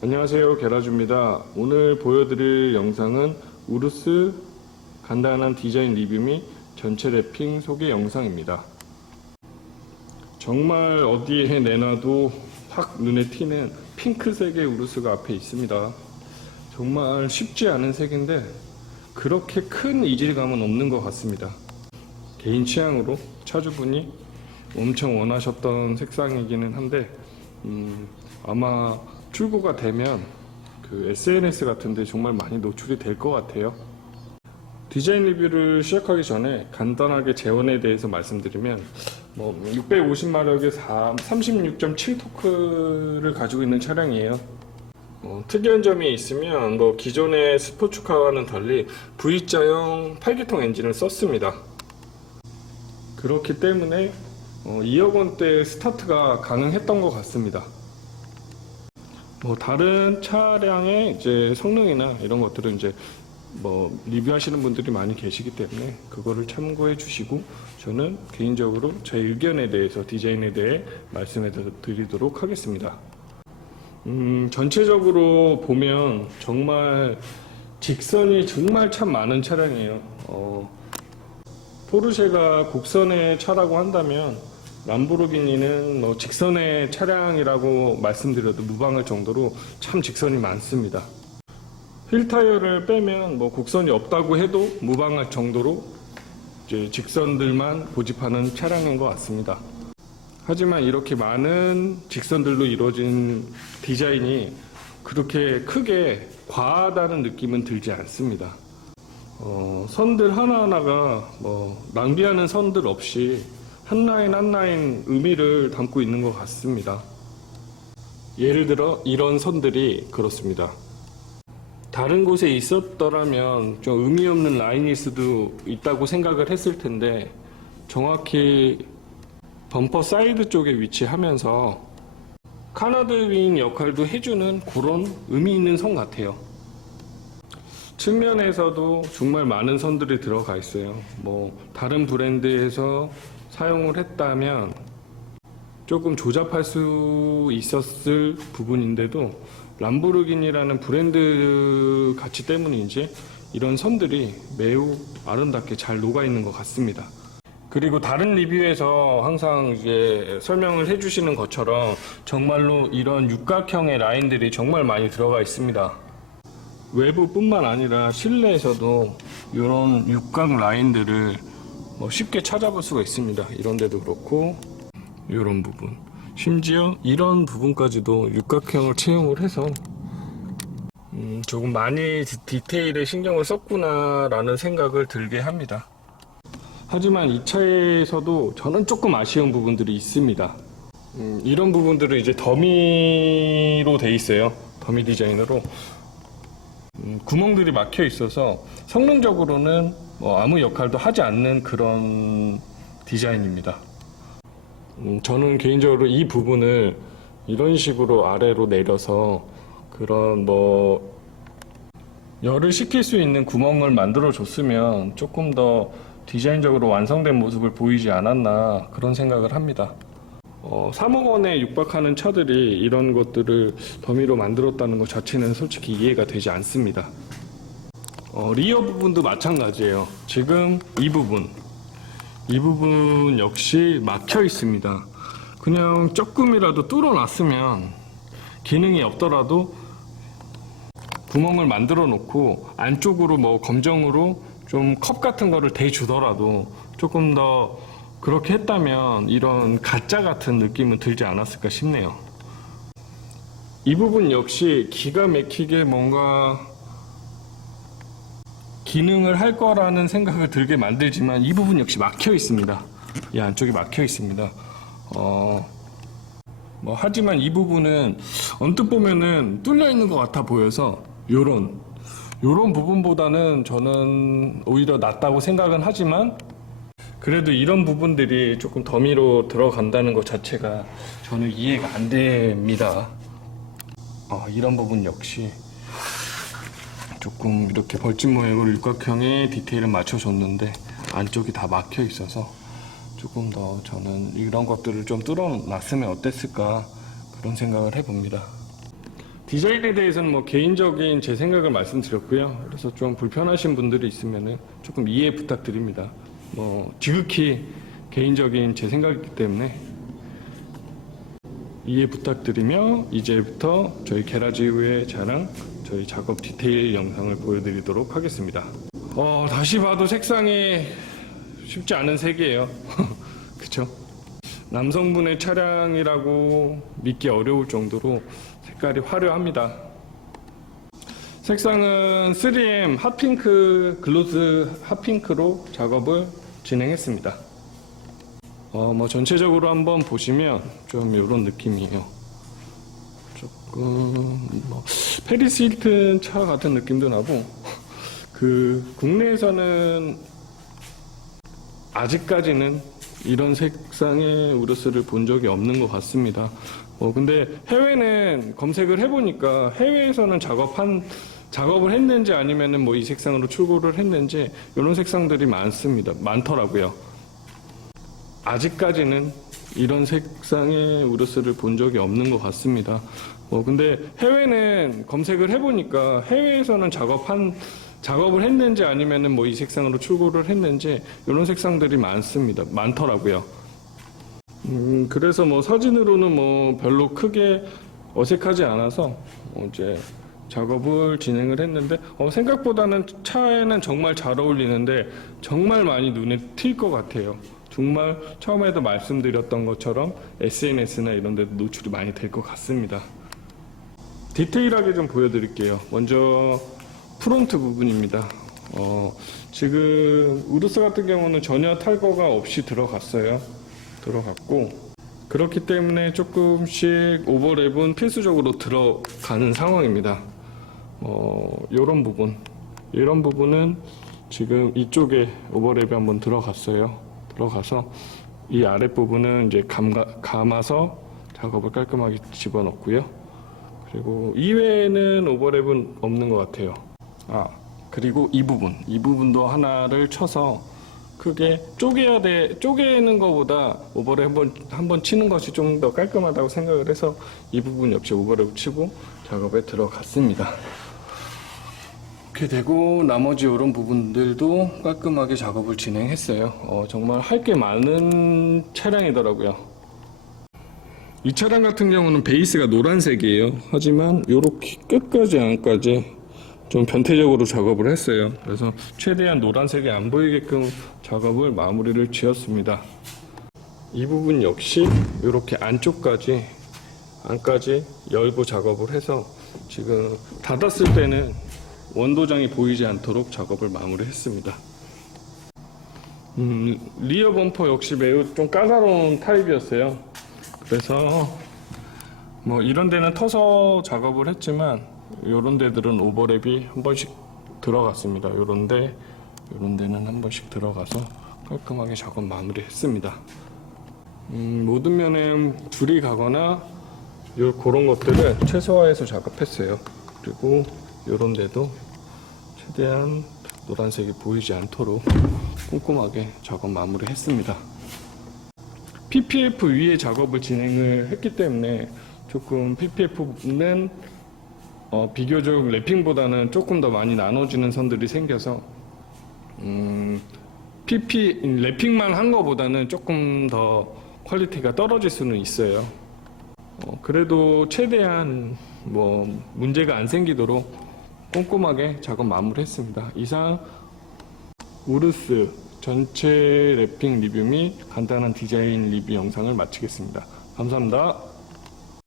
안녕하세요. 게라주입니다. 오늘 보여드릴 영상은 우루스 간단한 디자인 리뷰 및 전체 랩핑 소개 영상입니다. 정말 어디에 내놔도 확 눈에 튀는 핑크색의 우루스가 앞에 있습니다. 정말 쉽지 않은 색인데 그렇게 큰 이질감은 없는 것 같습니다. 개인 취향으로 차주분이 엄청 원하셨던 색상이기는 한데 음, 아마 출고가 되면 그 SNS 같은데 정말 많이 노출이 될 것 같아요. 디자인 리뷰를 시작하기 전에 간단하게 재원에 대해서 말씀드리면 뭐 650마력의 36.7 토크를 가지고 있는 차량이에요. 어, 특이한 점이 있으면 뭐 기존의 스포츠카와는 달리 V자형 8기통 엔진을 썼습니다. 그렇기 때문에 어, 2억 원대 스타트가 가능했던 것 같습니다. 뭐 다른 차량의 이제 성능이나 이런 것들은 이제 뭐 리뷰하시는 분들이 많이 계시기 때문에 그거를 참고해 주시고 저는 개인적으로 제 의견에 대해서 디자인에 대해 말씀해 드리도록 하겠습니다. 음, 전체적으로 보면 정말 직선이 정말 참 많은 차량이에요. 어, 포르쉐가 곡선의 차라고 한다면 람보르기니는 뭐 직선의 차량이라고 말씀드려도 무방할 정도로 참 직선이 많습니다. 휠 타이어를 빼면 뭐 곡선이 없다고 해도 무방할 정도로 직선들만 고집하는 차량인 것 같습니다. 하지만 이렇게 많은 직선들로 이루어진 디자인이 그렇게 크게 과하다는 느낌은 들지 않습니다. 어, 선들 하나하나가 뭐 낭비하는 선들 없이 한 라인 한 라인 의미를 담고 있는 것 같습니다. 예를 들어 이런 선들이 그렇습니다. 다른 곳에 있었더라면 좀 의미 없는 라인일 수도 있다고 생각을 했을 텐데 정확히 범퍼 사이드 쪽에 위치하면서 카나드 윙 역할도 해주는 그런 의미 있는 선 같아요. 측면에서도 정말 많은 선들이 들어가 있어요. 뭐 다른 브랜드에서 사용을 했다면 조금 조잡할 수 있었을 부분인데도 람보르기니라는 브랜드 가치 때문인지 이런 선들이 매우 아름답게 잘 녹아 있는 것 같습니다. 그리고 다른 리뷰에서 항상 이게 설명을 해주시는 것처럼 정말로 이런 육각형의 라인들이 정말 많이 들어가 있습니다. 외부뿐만 아니라 실내에서도 이런 육각 라인들을 뭐 쉽게 찾아볼 수가 있습니다. 이런 데도 그렇고 이런 부분 심지어 이런 부분까지도 육각형을 채용을 해서 음, 조금 많이 디- 디테일에 신경을 썼구나 라는 생각을 들게 합니다. 하지만 이 차에서도 저는 조금 아쉬운 부분들이 있습니다. 음, 이런 부분들은 이제 더미로 돼 있어요. 더미 디자인으로 음, 구멍들이 막혀 있어서 성능적으로는 뭐 아무 역할도 하지 않는 그런 디자인입니다. 음, 저는 개인적으로 이 부분을 이런 식으로 아래로 내려서 그런 뭐 열을 식힐 수 있는 구멍을 만들어 줬으면 조금 더 디자인적으로 완성된 모습을 보이지 않았나 그런 생각을 합니다. 어, 3억 원에 육박하는 차들이 이런 것들을 더미로 만들었다는 것 자체는 솔직히 이해가 되지 않습니다. 어, 리어 부분도 마찬가지예요. 지금 이 부분, 이 부분 역시 막혀 있습니다. 그냥 조금이라도 뚫어놨으면 기능이 없더라도 구멍을 만들어 놓고 안쪽으로 뭐 검정으로 좀 컵 같은 거를 대주더라도 조금 더 그렇게 했다면 이런 가짜 같은 느낌은 들지 않았을까 싶네요. 이 부분 역시 기가 막히게 뭔가 기능을 할 거라는 생각을 들게 만들지만 이 부분 역시 막혀 있습니다. 이 안쪽이 막혀 있습니다. 어, 뭐 하지만 이 부분은 언뜻 보면은 뚫려 있는 것 같아 보여서 요런 요런 부분보다는 저는 오히려 낫다고 생각은 하지만 그래도 이런 부분들이 조금 더미로 들어간다는 것 자체가 저는 이해가 안 됩니다. 어, 이런 부분 역시 조금 이렇게 벌집 모양으로 육각형의 디테일을 맞춰줬는데 안쪽이 다 막혀 있어서 조금 더 저는 이런 것들을 좀 뚫어놨으면 어땠을까 그런 생각을 해봅니다. 디자인에 대해서는 뭐 개인적인 제 생각을 말씀드렸고요. 그래서 좀 불편하신 분들이 있으면은 조금 이해 부탁드립니다. 뭐 지극히 개인적인 제 생각이기 때문에 이해 부탁드리며 이제부터 저희 게라지 후의 자랑 저희 작업 디테일 영상을 보여드리도록 하겠습니다. 어, 다시 봐도 색상이 쉽지 않은 색이에요. 그쵸? 남성분의 차량이라고 믿기 어려울 정도로 색깔이 화려합니다. 색상은 3M 핫핑크 글로스 핫핑크로 작업을 진행했습니다. 어, 뭐 전체적으로 한번 보시면 좀 이런 느낌이에요. 조금 뭐 페리스 힐튼 차 같은 느낌도 나고 그 국내에서는 아직까지는 이런 색상의 우르스를 본 적이 없는 것 같습니다. 어, 근데 해외는 검색을 해보니까 해외에서는 작업한, 작업을 했는지 아니면은 뭐 이 색상으로 출고를 했는지 이런 색상들이 많습니다. 많더라고요. 아직까지는 이런 색상의 우르스를 본 적이 없는 것 같습니다. 어, 근데 해외는 검색을 해보니까 해외에서는 작업한, 작업을 했는지 아니면은 뭐 이 색상으로 출고를 했는지 이런 색상들이 많습니다. 많더라고요. 음, 그래서 뭐 사진으로는 뭐 별로 크게 어색하지 않아서 어, 이제 작업을 진행을 했는데 어, 생각보다는 차에는 정말 잘 어울리는데 정말 많이 눈에 튈 것 같아요. 정말 처음에도 말씀드렸던 것처럼 SNS나 이런 데도 노출이 많이 될 것 같습니다. 디테일하게 좀 보여드릴게요. 먼저 프론트 부분입니다. 어, 지금 우르스 같은 경우는 전혀 탈거가 없이 들어갔어요. 들어갔고 그렇기 때문에 조금씩 오버랩은 필수적으로 들어가는 상황입니다. 어, 이런 부분, 이런 부분은 지금 이쪽에 오버랩이 한번 들어갔어요. 들어가서 이 아랫 부분은 이제 감가, 감아서 작업을 깔끔하게 집어넣고요. 그리고 이외에는 오버랩은 없는 것 같아요. 아 그리고 이 부분, 이 부분도 하나를 쳐서 크게 쪼개야 돼. 쪼개는 것보다 오버랩 한번 한번 치는 것이 좀 더 깔끔하다고 생각을 해서 이 부분 역시 오버랩 치고 작업에 들어갔습니다. 이렇게 되고 나머지 이런 부분들도 깔끔하게 작업을 진행했어요. 어, 정말 할 게 많은 차량이더라고요. 이 차량 같은 경우는 베이스가 노란색이에요. 하지만 이렇게 끝까지 안까지 좀 변태적으로 작업을 했어요. 그래서 최대한 노란색이 안 보이게끔 작업을 마무리를 지었습니다. 이 부분 역시 이렇게 안쪽까지 안까지 열고 작업을 해서 지금 닫았을 때는 원도장이 보이지 않도록 작업을 마무리했습니다. 음, 리어 범퍼 역시 매우 좀 까다로운 타입이었어요. 그래서 뭐 이런 데는 터서 작업을 했지만 이런 데들은 오버랩이 한 번씩 들어갔습니다. 이런 데 이런 데는 한 번씩 들어가서 깔끔하게 작업 마무리했습니다. 음, 모든 면에 줄이 가거나 요 그런 것들을 최소화해서 작업했어요. 그리고 이런 데도 최대한 노란색이 보이지 않도록 꼼꼼하게 작업 마무리 했습니다. PPF 위에 작업을 진행을 했기 때문에 조금 PPF는 어, 비교적 랩핑보다는 조금 더 많이 나눠지는 선들이 생겨서 음, PP 랩핑만 한 거보다는 조금 더 퀄리티가 떨어질 수는 있어요. 어, 그래도 최대한 뭐 문제가 안 생기도록 꼼꼼하게 작업 마무리했습니다. 이상 우르스 전체 랩핑 리뷰 및 간단한 디자인 리뷰 영상을 마치겠습니다. 감사합니다.